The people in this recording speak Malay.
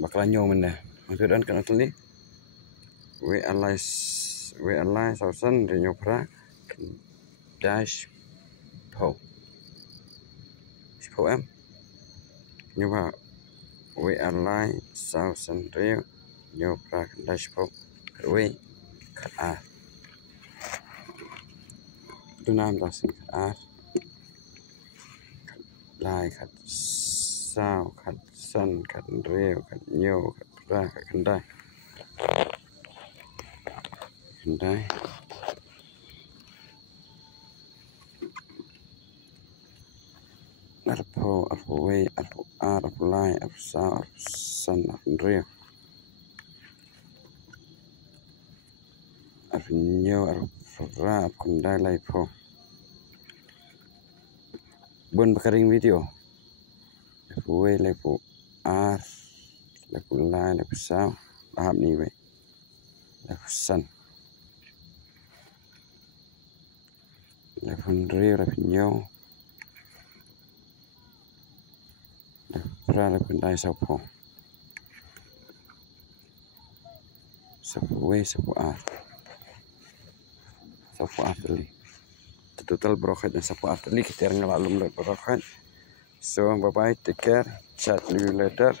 bakalan nyaw mana. Mangkudan kan atau ni we alai sausan di nyopra dash po em nyoba we alai sausan di nyopra dash po we kat a dunam dasing kat a lai kat sao kat san kat reo kat nyo kat pra kat kendai arpo we arpo ar arpo lai arpo sao arpo san arpo reo arpo nyo arpo pra arpo kendai lai po bun bakaring video arpo we lai po ar lai po lai lai po sao bahap ni we lai po san lai po reo lai po nyo pra lai po kendai sao po sapo we sapo ar tali total brokat dan sapo ar tali kita ngelalum lai brokat. So bye bye, take care, chat you later.